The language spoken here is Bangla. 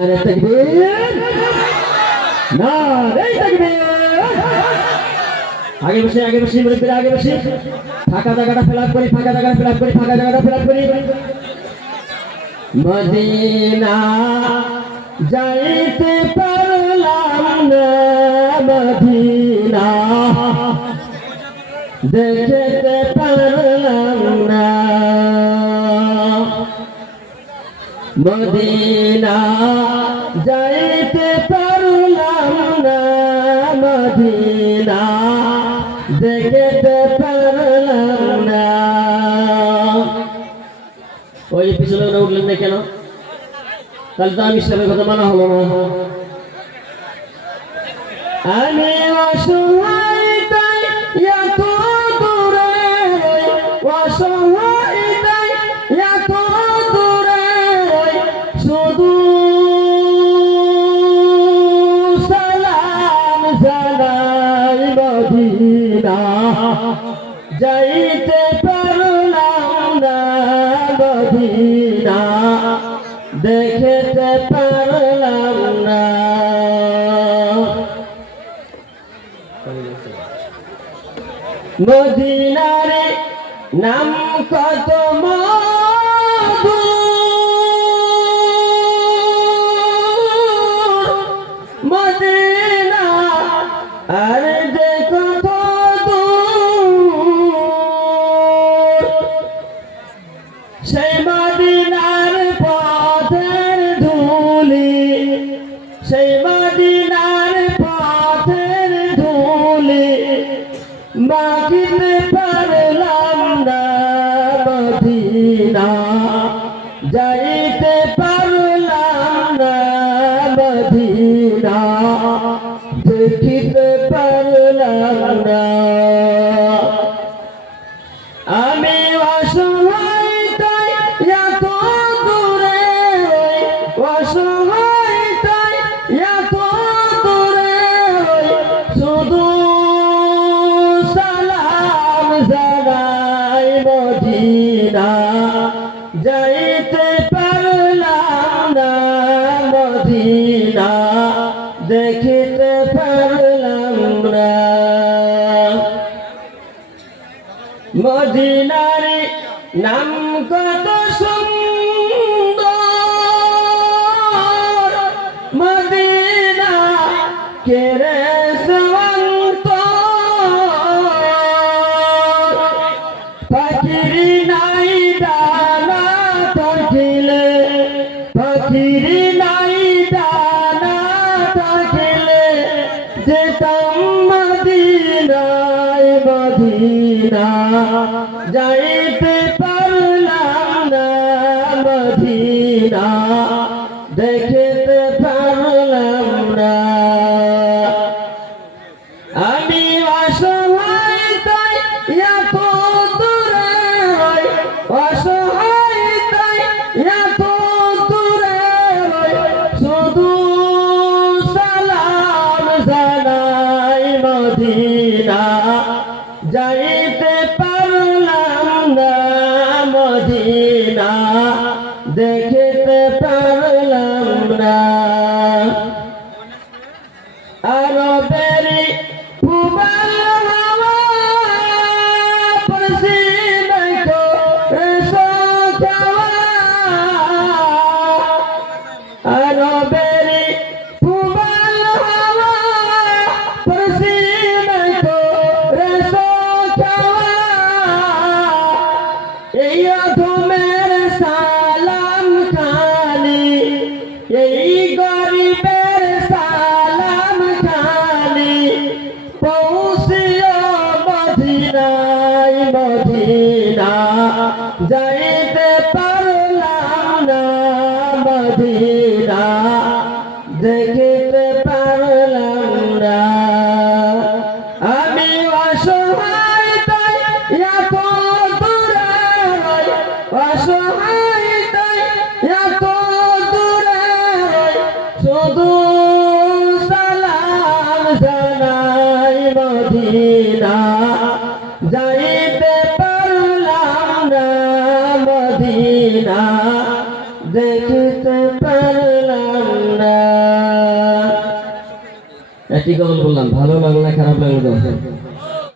নারে তাকবীর নারে তাকবীর আগে বসে আগে বসে মুরব্বীরা আগে বসে ফাঁকা জায়গাটা ফিল করি ফাঁকা জায়গাটা ফিল করি ফাঁকা জায়গাটা ফিল করি মদিনা যাইতে পারলাম না মদিনা দেখতে পারলাম মদিনা যাইতে পারলাম না, মদিনা দেখতে পারলাম না। ওই পিছনে উঠলেন না কেন? তাহলে তো আমি ইসলামের কথা মানা হলো না। আমি অসহায় যাইতে পারলাম না মদিনা দেখতে পারলাম না। মদিনারে নাম কত মধু সেই মদিনার পথের ধুলি। মাগিতে পারলাম না মদিনা। যাইতে পারলাম না মদিনা। দেখিতে পারলাম না। আমি অসহায় তাই এত দূরে, অসহায় মদিনারে নাম কত মদিনায় মদিনা। যাইতে পারলাম না মদিনা। দেখতে মদিনা দেখতে পারলাম না। আরবেরি সখাওয়া আরবেরি মদিনা দেখিতে পারলাম না। আমি অসহায় তাই এত দূরে অসহায় তাই এত দূরে শুধু সালাম যাইতে পারলাম না মদিনা। দেখতে পারলাম না। বললাম ভালো লাগল না খারাপ লাগল